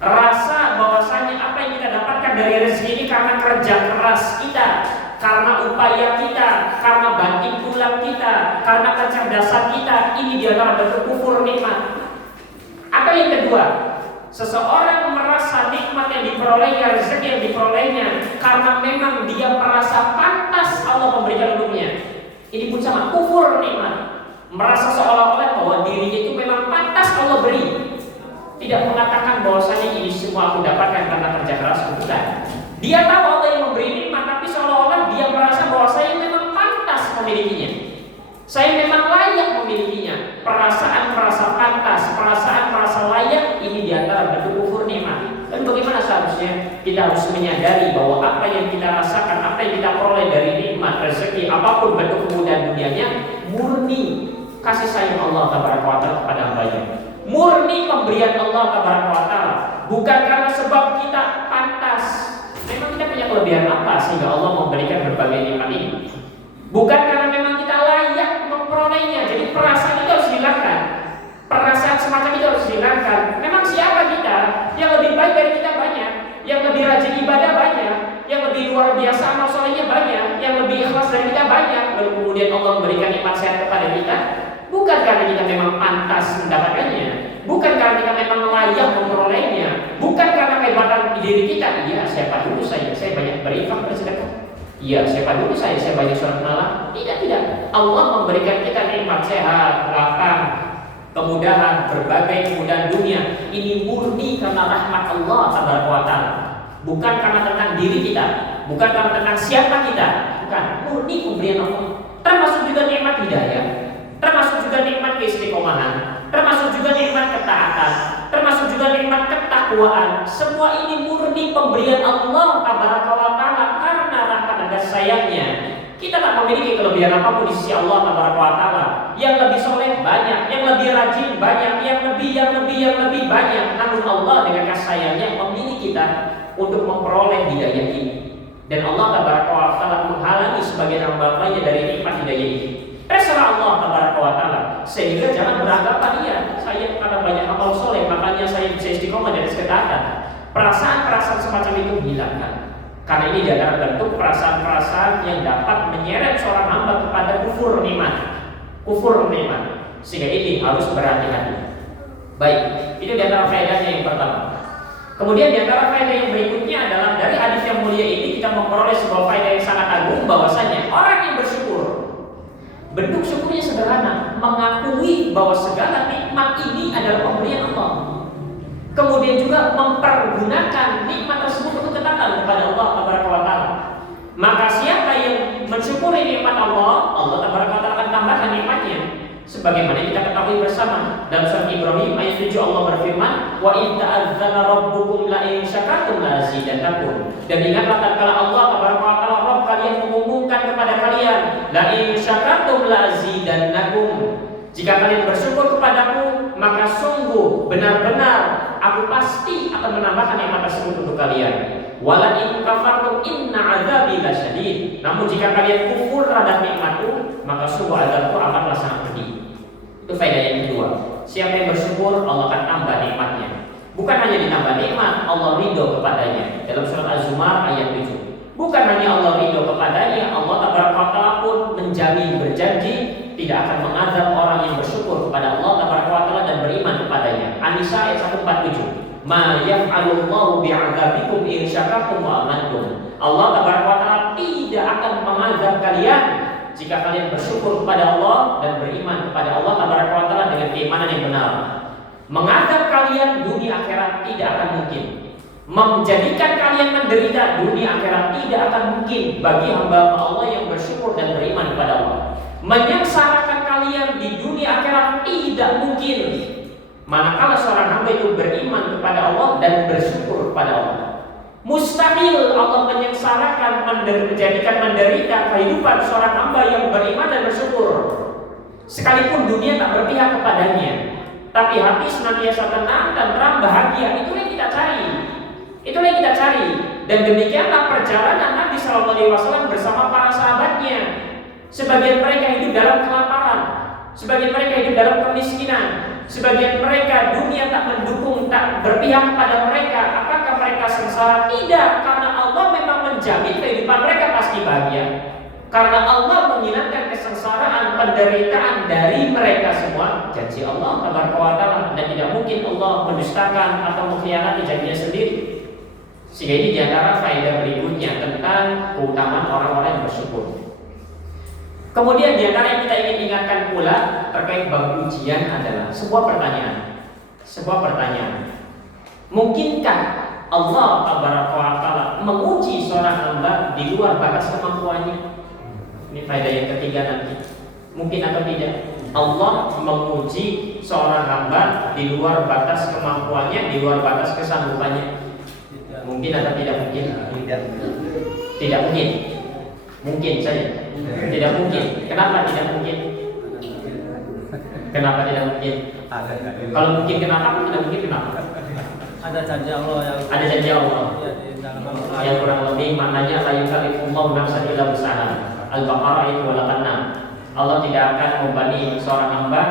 Rasa bahwasanya apa yang kita dapatkan dari rezeki ini karena kerja keras kita, karena upaya kita, karena banting tulang kita, karena kecerdasan kita, ini diantara bentuk kufur nikmat. Apa yang kedua? Seseorang merasa nikmat yang diperolehnya, rezeki yang diperolehnya karena memang dia merasa pantas Allah memberikan untuknya. Ini pun sama kufur nikmat. merasa seolah-olah bahwa dirinya itu memang pantas Allah beri. Tidak mengatakan bahwasanya ini semua aku dapatkan karena kerja keras, bukan. Dia tahu Allah yang memberi nikmat, tapi seolah-olah dia merasa bahwa saya memang pantas memilikinya. Saya memang layak memilikinya. Perasaan merasa pantas, perasaan merasa layak, ini diantara bentuk kufur nikmat. Dan bagaimana seharusnya kita harus menyadari bahwa apa yang kita rasakan, apa yang kita peroleh dari nikmat, rezeki, apapun bentuk kemudahan dunianya, murni kasih sayang Allah Taala kepada hambanya. Murni pemberian Allah Taala, bukan karena sebab kita pantas. Memang kita punya kelebihan apa sehingga Allah memberikan berbagai nikmat ini? Bukan karena memang kita layak memperolehnya. Jadi perasaan itu harus dihilangkan. Perasaan semacam itu harus dihilangkan. Memang siapa kita? Yang lebih baik dari kita banyak, yang lebih rajin ibadah banyak, yang lebih luar biasa amal solehnya banyak, yang lebih ikhlas dari kita banyak. Lalu kemudian Allah memberikan nikmat sehat kepada kita, bukan karena kita memang pantas mendapatkannya, bukan karena kita memang layak memperolehnya, bukan karena kehebatan diri kita. Iya, siapa dulu saya banyak berinfak bersedekah. Iya, siapa dulu saya banyak sholat malam. Tidak. Allah memberikan kita nikmat sehat, lapang, kemudahan, berbagai kemudahan dunia. Ini murni karena rahmat Allah Taala. Bukan karena tentang diri kita, bukan karena tentang siapa kita, bukan. Murni pemberian Allah. Termasuk juga nikmat hidayah, termasuk juga nikmat keistiqomahan, termasuk juga nikmat ketaatan, termasuk juga nikmat ketakwaan. Semua ini murni pemberian Allah Taala karena rahmat dan sayangnya. Kita tak memiliki kelebihan apapun di sisi Allah Taala. Yang lebih soleh banyak, yang lebih rajin banyak, yang lebih banyak. Namun Allah dengan kasih sayangnya memilih kita untuk memperoleh hidayah ini. Dan Allah Taala menghalangi sebagian hamba-hambanya dari nikmat hidayah ini. Terserah Allah Taala. Sehingga jangan beranggapan saya karena banyak amal soleh makanya saya bisa istiqomah dari ketaatan. Perasaan-perasaan semacam itu hilangkan. Karena ini adalah bentuk perasaan-perasaan yang dapat menyeret seorang hamba kepada kufur nikmat. Sehingga ini harus berhati-hati. Baik, itu di antara faedahnya yang pertama. Kemudian di antara faedah yang berikutnya adalah dari hadis yang mulia ini kita memperoleh sebuah faedah yang sangat agung, bahwasanya orang yang bersyukur, bentuk syukurnya sederhana, mengakui bahwa segala nikmat ini adalah pemberian Allah. Kemudian juga mempergunakan nikmat tersebut untuk ketaatan kepada Allah Taala. Maka siapa yang mensyukuri nikmat Allah, Allah Taala akan tambahkan nikmatnya. Sebagaimana kita ketahui bersama dalam surat Ibrahim ayat 7 Allah berfirman, wa in ta'adzana rabbukum la in syakartum la azidannakum. Dan ingatlah tatkala Allah Taala Rabb kalian mengumumkan kepada kalian, la in syakartum la azidannakum. Jika kalian bersyukur kepadaku, maka sungguh benar-benar aku pasti akan menambahkan nikmat tersebut untuk kalian. Wala in kafartum inna adzabi lasyadid. Namun jika kalian kufur terhadap nikmatku, maka sungguh azabku amatlah sangat pedih. Itu faedah yang kedua. Siapa yang bersyukur, Allah akan tambah nikmatnya. Bukan hanya ditambah nikmat, Allah ridho kepadanya. Dalam surat Az-Zumar ayat 7. Bukan hanya Allah ridho kepadanya, Allah Taala pun menjamin, berjanji tidak akan mengazab orang yang bersyukur kepada Allah Taala dan beriman kepadanya. An-Nisa ayat 147. Ma yaf'alullahu bi'adzabikum in syakartum wa amantum. Allah Taala tidak akan mengazab kalian jika kalian bersyukur kepada Allah dan beriman kepada Allah Taala dengan keimanan yang benar. Mengazab kalian dunia akhirat tidak akan mungkin. Menjadikan kalian menderita dunia akhirat tidak akan mungkin bagi hamba Allah yang bersyukur dan beriman kepada Allah. Menyengsarakan kalian di dunia akhirat tidak mungkin. Manakala seorang hamba itu beriman kepada Allah dan bersyukur kepada Allah. Mustahil Allah menyengsarakan, menjadikan menderita kehidupan seorang hamba yang beriman dan bersyukur. Sekalipun dunia tak berpihak kepadanya, tapi hati senantiasa tenang dan terang bahagia. Itulah yang kita cari. Dan demikianlah perjalanan Nabi SAW bersama para sahabatnya. Sebagian mereka hidup dalam kelaparan, sebagian mereka hidup dalam kemiskinan, sebagian mereka dunia tak mendukung, tak berpihak kepada mereka. Apakah mereka sengsara? Tidak, karena Allah memang menjamin kehidupan mereka pasti bahagia. Karena Allah menghilangkan kesengsaraan, penderitaan dari mereka semua. Janji Allah Taala, dan tidak mungkin Allah mendustakan atau mengkhianati janjinya sendiri. Sehingga ini diantara faedah berikutnya tentang keutamaan orang-orang yang bersyukur. Kemudian di antara yang kita ingin ingatkan pula terkait bab ujian adalah sebuah pertanyaan. Sebuah pertanyaan. Mungkinkah Allah Taala menguji seorang hamba di luar batas kemampuannya? Ini faedah yang ketiga nanti. Mungkin atau tidak? Allah menguji seorang hamba di luar batas kemampuannya, di luar batas kesanggupannya. Mungkin atau tidak mungkin? Tidak mungkin. Mungkin saja. Tidak mungkin. Kenapa tidak mungkin? Kenapa tidak mungkin? Kalau mungkin kenapa? Tidak mungkin kenapa? Ada janji Allah yang Ada janji Allah yang kurang lebih maknanya la yukallifullahu nafsan illa wus'aha. Al-Baqarah ayat 286. Allah tidak akan membebani seorang hamba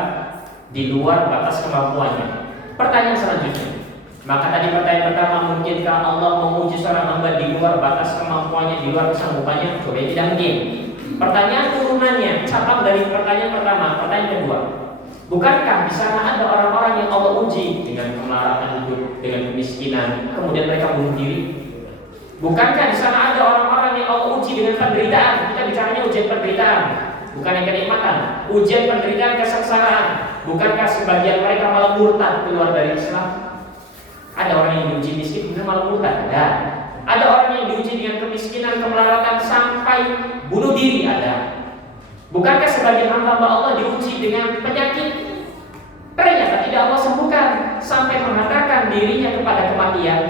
di luar batas kemampuannya. Pertanyaan selanjutnya. Maka tadi pertanyaan pertama, mungkinkah Allah menguji seorang hamba di luar batas kemampuannya, di luar kesanggupannya? Coba tidak mungkin. Pertanyaan turunannya, cabang dari pertanyaan pertama, pertanyaan kedua. Bukankah di sana ada orang-orang yang Allah uji dengan kemarahan hidup, dengan kemiskinan, kemudian mereka bunuh diri? Bukankah di sana ada orang-orang yang Allah uji dengan penderitaan? Kita bicaranya ujian penderitaan, bukan yang kenikmatan. Ujian penderitaan, kesengsaraan. Bukankah sebagian mereka malah murtad keluar dari Islam? Ada orang yang diuji miskin kemudian malah murtad? Ada orang yang diuji dengan kemiskinan, kemelaratan sampai bunuh diri? Ada. Bukankah sebagian hamba Allah diuji dengan penyakit? Ternyata tidak Allah sembuhkan sampai menghantarkan dirinya kepada kematian.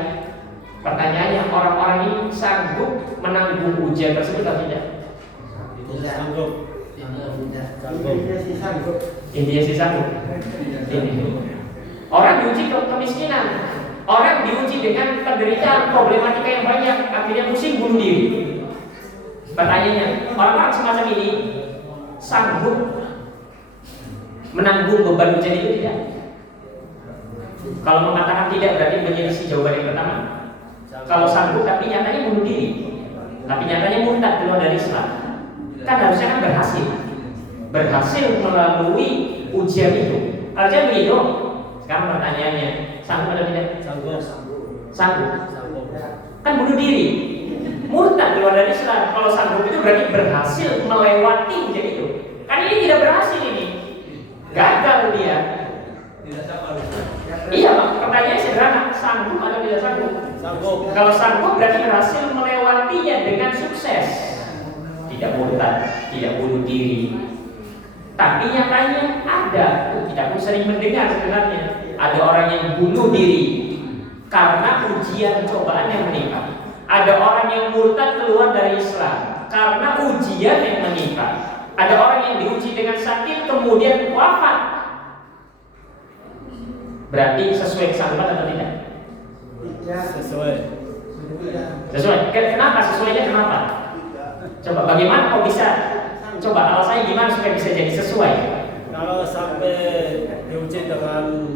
Pertanyaannya, orang-orang ini sanggup menanggung ujian tersebut atau tidak? sanggup. Intinya sih sanggup. Orang diuji kemiskinan, orang diuji dengan penderitaan, problematika yang banyak, akhirnya pusing bunuh diri. Pertanyaannya, orang-orang semacam ini sanggup menanggung beban ujian itu tidak? Kalau mengatakan tidak berarti menyelisih jawaban yang pertama. Kalau sanggup tapi nyatanya bunuh diri, tapi nyatanya murtad keluar dari Islam, kan harusnya kan berhasil melalui ujian itu. Harusnya begitu. Sekarang pertanyaannya, sanggup atau tidak? Sanggup. Kan bunuh diri, murtad keluar dari Islam. Kalau sanggup itu berarti berhasil melewati ujian itu. Kan ini tidak berhasil, ini gagal dia. Iya, Pak. Pertanyaannya sederhana, sanggup atau tidak sanggup? Sanggup. Kalau sanggup berarti berhasil melewatinya dengan sukses. Tidak murtad, tidak bunuh diri. Tapi nyatanya ada, kita pun sering mendengar sebenarnya, ada orang yang bunuh diri karena ujian cobaan yang menimpa. Ada orang yang murtad keluar dari Islam karena ujian yang menimpa. Ada orang yang diuji dengan sakit kemudian wafat. Berarti sesuai kesanggupan atau tidak? Sesuai. Sesuai. Kenapa? Sesuainya kenapa? Coba bagaimana kau bisa? Coba alasannya gimana supaya bisa jadi sesuai? Kalau sampai diuji dengan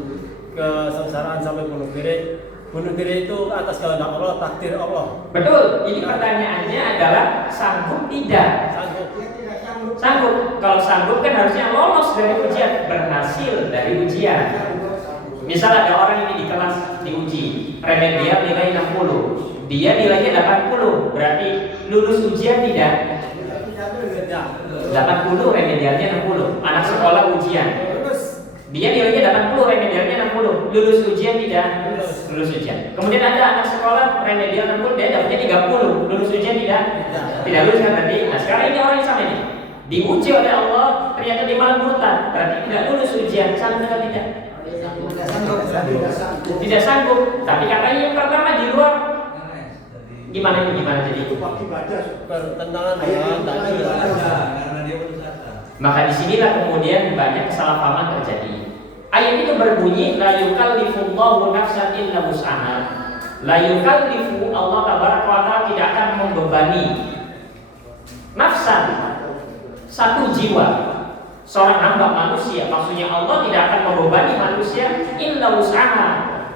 kesengsaraan sampai bunuh diri itu atas kehendak Allah, takdir Allah. Betul. Ini pertanyaannya adalah sanggup tidak? Sanggup. Kalau sanggup kan harusnya lolos dari ujian, berhasil dari ujian. Misal ada orang ini di kelas diuji, remedial nilai 60, dia nilainya 80, berarti lulus ujian tidak? 80 remedialnya 60. Anak sekolah ujian, dia nilainya 80, remedialnya 60, lulus ujian tidak? Lulus ujian. Kemudian ada anak sekolah remedial 60, dia dapatnya 30, lulus ujian tidak? Tidak lulus kan tadi. Nah sekarang ini orang yang sama ini diuji oleh Allah, ternyata dia malah murtad, berarti tidak lulus ujian. Sanggup atau tidak? Tidak sanggup. Tapi katanya yang pertama di luar. Gimana jadi itu? Bertentangan dengan takdir. Maka disinilah kemudian banyak kesalahpahaman terjadi. Ayat itu berbunyi la yukallifullahu nafsan illa wus'aha. La yukallifu, Allah tabaraka wa ta'ala tidak akan membebani nafsan, satu jiwa, seorang hamba manusia. Maksudnya Allah tidak akan membebani manusia illa wus'aha,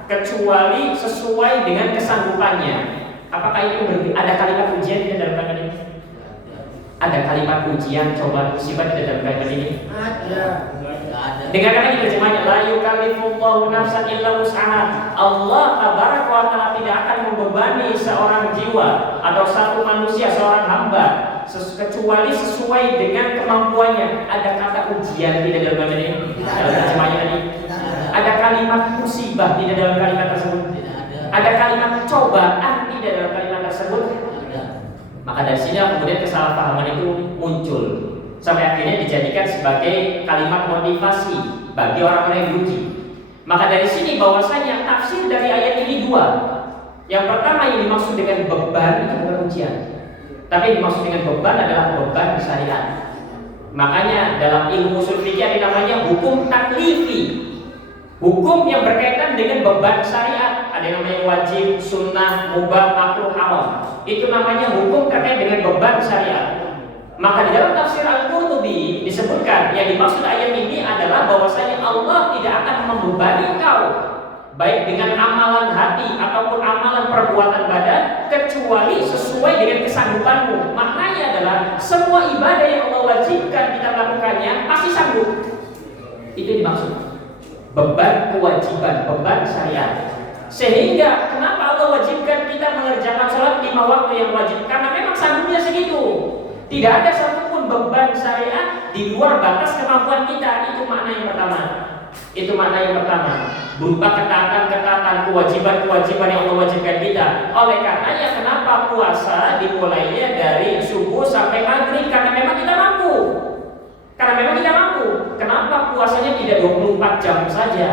kecuali sesuai dengan kesanggupannya. Apakah itu ada kalimat ujian di dalam kalimat ini? Ada kalimat ujian, cobaan, musibah di dalam kalimat ini? Ada. Dengarkan lagi terjemahannya, la yukallifullahu nafsan illa wus'aha. Allah tabaraka wa ta'ala tidak akan membebani seorang jiwa atau satu manusia, seorang hamba kecuali sesuai dengan kemampuannya. Ada kata ujian tidak dalam kalimat ini? Dalam terjemahnya tadi. Ada kalimat musibah tidak dalam kalimat tersebut? Ada kalimat cobaan tidak dalam kalimat tersebut? Maka dari sini kemudian kesalahpahaman itu muncul sampai akhirnya dijadikan sebagai kalimat motivasi bagi orang-orang yang diuji. Maka dari sini bahwasanya tafsir dari ayat ini dua. Yang pertama yang dimaksud dengan beban itu bukan ujian, tapi yang dimaksud dengan beban adalah beban syariat. Makanya dalam ilmu ushul fikih ada namanya hukum taklifi, hukum yang berkaitan dengan beban syariat. Ada yang namanya wajib, sunnah, mubah, makruh, haram. Itu namanya hukum terkait dengan beban syariat. Maka di dalam tafsir Al-Qurtubi disebutkan yang dimaksud ayat ini adalah bahwasanya Allah tidak akan membebani engkau baik dengan amalan hati ataupun amalan perbuatan badan kecuali sesuai dengan kesanggupanmu. Maknanya adalah semua ibadah yang Allah wajibkan kita melakukannya pasti sanggup. Itu dimaksud beban kewajiban, beban syariat. Sehingga kenapa Allah wajibkan kita mengerjakan sholat 5 waktu yang wajib? Karena memang sanggupnya segitu. Tidak ada satupun beban syariat di luar batas kemampuan kita. Itu makna yang pertama. Itu makna yang pertama. Berupa ketaatan-ketaatan, kewajiban-kewajiban yang Allah wajibkan kita. Oleh karenanya kenapa puasa dimulainya dari subuh sampai maghrib? Karena memang kita mampu. Karena memang kita mampu. Kenapa puasanya tidak 24 jam saja?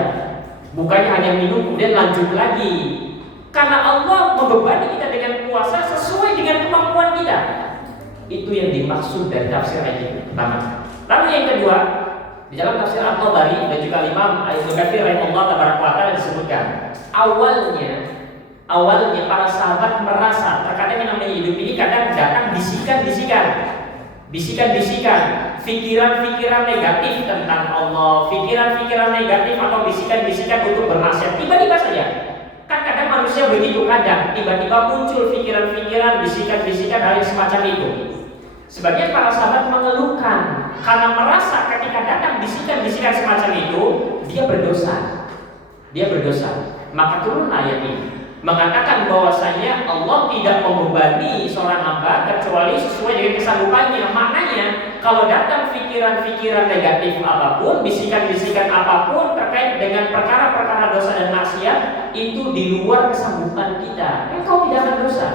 Bukannya hanya minum kemudian lanjut lagi. Karena Allah membebani kita dengan puasa sesuai dengan kemampuan kita. Itu yang dimaksud dari tafsir ayat ini pertama. Lalu yang kedua, di dalam tafsir At-Tabari dan juga Imam Ibnu Katsir rahimahullah taala disebutkan awalnya para sahabat merasa terkadang yang namanya hidup ini kadang datang bisikan-bisikan, pikiran-pikiran negatif tentang Allah, pikiran-pikiran negatif atau bisikan-bisikan untuk bermaksiat tiba-tiba saja. Kan kadang manusia begitu, kadang tiba-tiba muncul pikiran-pikiran, bisikan-bisikan hal yang semacam itu. Sebagian para sahabat mengeluhkan karena merasa ketika datang bisikan-bisikan semacam itu dia berdosa. Maka turun ayat ini mengatakan bahwasanya Allah tidak membebani seorang hamba kecuali sesuai dengan kesanggupannya. Maknanya kalau datang pikiran-pikiran negatif apapun, bisikan-bisikan apapun terkait dengan perkara-perkara dosa dan maksiat, itu di luar kesanggupan kita. Engkau tidak akan dosa,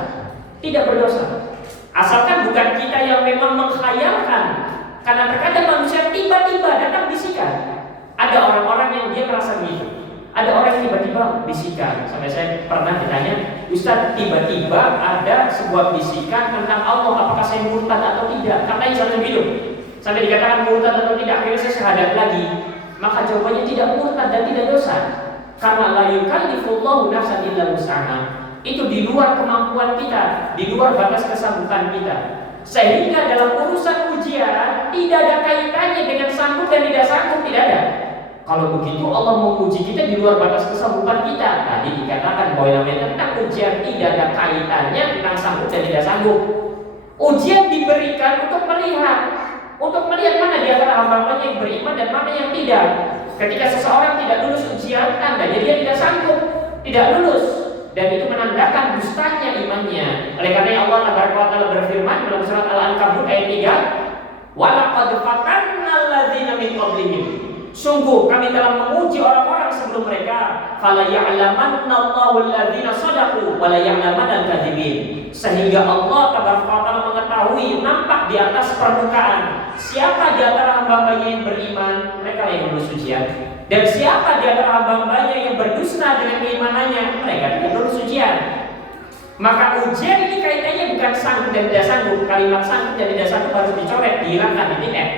tidak berdosa. Asalkan bukan kita yang memang menghayalkan. Karena terkadang manusia tiba-tiba datang bisikan. Ada orang-orang yang dia merasa begitu. Ada orang yang tiba-tiba bisikan. Sampai saya pernah ditanya, Ustaz, tiba-tiba ada sebuah bisikan tentang Allah, apakah saya murtad atau tidak? Katanya sampai begitu. Sampai dikatakan murtad atau tidak, akhirnya saya syahadat lagi. Maka jawabannya tidak murtad dan tidak dosa. Karena la yukallifullahu nafsan illa wus'aha. Itu di luar kemampuan kita, di luar batas kesanggupan kita. Sehingga dalam urusan ujian tidak ada kaitannya dengan sanggup dan tidak sanggup, tidak ada. Kalau begitu Allah menguji kita di luar batas kesanggupan kita. Tadi dikatakan bahwa namanya tentang ujian tidak ada kaitannya tentang sanggup dan tidak sanggup. Ujian diberikan untuk melihat mana di antara hamba-hambanya yang beriman dan mana yang tidak. Ketika seseorang tidak lulus ujian, tandanya dia tidak sanggup, tidak lulus. Dan itu menandakan dustanya imannya. Oleh karena Allah Taala berfirman dalam surat Al-Ankabut ayat 3, "Wa laqad fatanna alladzina min qablihim." Sungguh kami telah menguji orang-orang sebelum mereka. Fala ya'lamanna Allahu alladzina shadaqu wa la ya'lamanna al-kadzibin. Sehingga Allah Taala mengetahui nampak di atas permukaan siapa di antara hamba-hambanya yang beriman, mereka yang lulus ujian. Dan siapa di antara hamba-hambanya yang berdusta dengan keimanannya, mereka tidak lulus ujian. Maka ujian ini kaitannya bukan sanggup dan tidak sanggup. Kalimat sanggup dan tidak sanggup harus dicoret, dihilangkan, dititik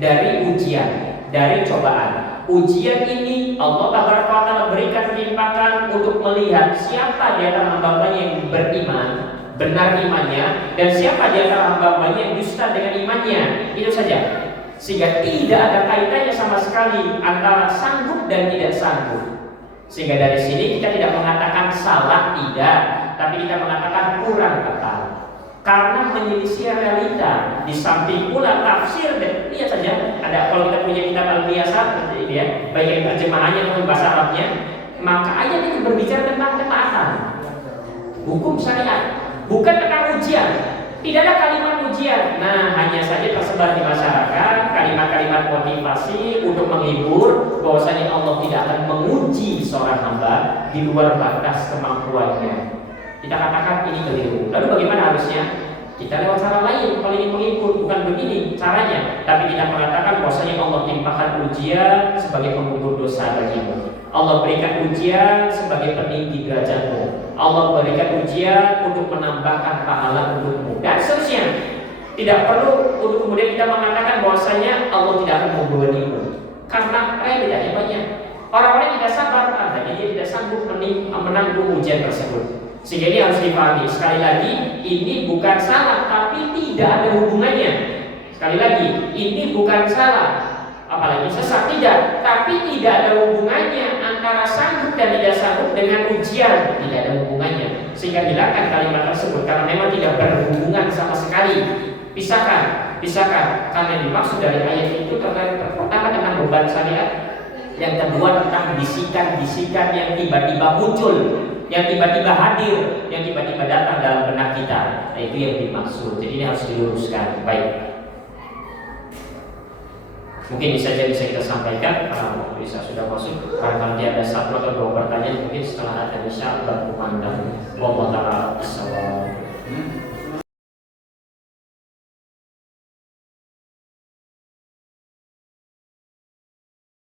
dari ujian, dari cobaan. Ujian ini Allah Taala berikan kelimpahan untuk melihat siapa di antara hamba-hambanya yang beriman, benar imannya, dan siapa di antara hamba-hambanya yang dusta dengan imannya. Itu saja. Sehingga tidak ada kaitannya sama sekali antara sanggup dan tidak sanggup. Sehingga dari sini kita tidak mengatakan salah, tidak, tapi kita mengatakan kurang tepat. Karena menyelisih realita. Di samping pula tafsir, dan lihat saja ada kalau kita punya kitab Al-Biasa, ya, baik yang terjemahannya maupun bahasa Arabnya, maka ayat itu berbicara tentang ketaatan, hukum syariat, bukan tentang ujian. Tidak ada kalimat ujian. Nah, hanya saja tersebar di masyarakat kalimat-kalimat motivasi untuk menghibur bahwasanya Allah tidak akan menguji seorang hamba di luar batas kemampuannya. Kita katakan ini keliru. Lalu bagaimana harusnya? Kita lewat cara lain. Kalau ini menghibur, bukan begini caranya. Tapi kita mengatakan bahwasanya Allah timpakan ujian sebagai penggugur dosa bagimu. Allah berikan ujian sebagai peninggi derajatmu. Allah berikan ujian untuk menambahkan pahala untukmu dan seterusnya. Tidak perlu untuk kemudian kita mengatakan bahwasanya Allah tidak akan membebanimu karena realitanya banyak orang-orang tidak sabar, tandanya dia tidak sanggup menanggung ujian tersebut. Sehingga ini harus dipahami. Sekali lagi, ini bukan salah, tapi tidak ada hubungannya. Sekali lagi, ini bukan salah, apalagi sesat, tidak, tapi tidak ada hubungannya antara sanggup dan tidak sanggup dengan ujian, tidak ada hubungannya. Sehingga hilangkan kalimat tersebut karena memang tidak berhubungan sama sekali. Pisahkan, karena dimaksud dari ayat itu pertama tentang beban syariat, yang kedua tentang bisikan-bisikan yang tiba-tiba muncul, yang tiba-tiba hadir, yang tiba-tiba datang dalam benak kita. Nah, itu yang dimaksud. Jadi ini harus diluruskan. Baik. Mungkin ini saja bisa kita sampaikan karena waktu bisa sudah masuk. Karena nanti ada satu atau dua pertanyaan mungkin setelah ada bisa berkumandang. Wallahu ta'ala.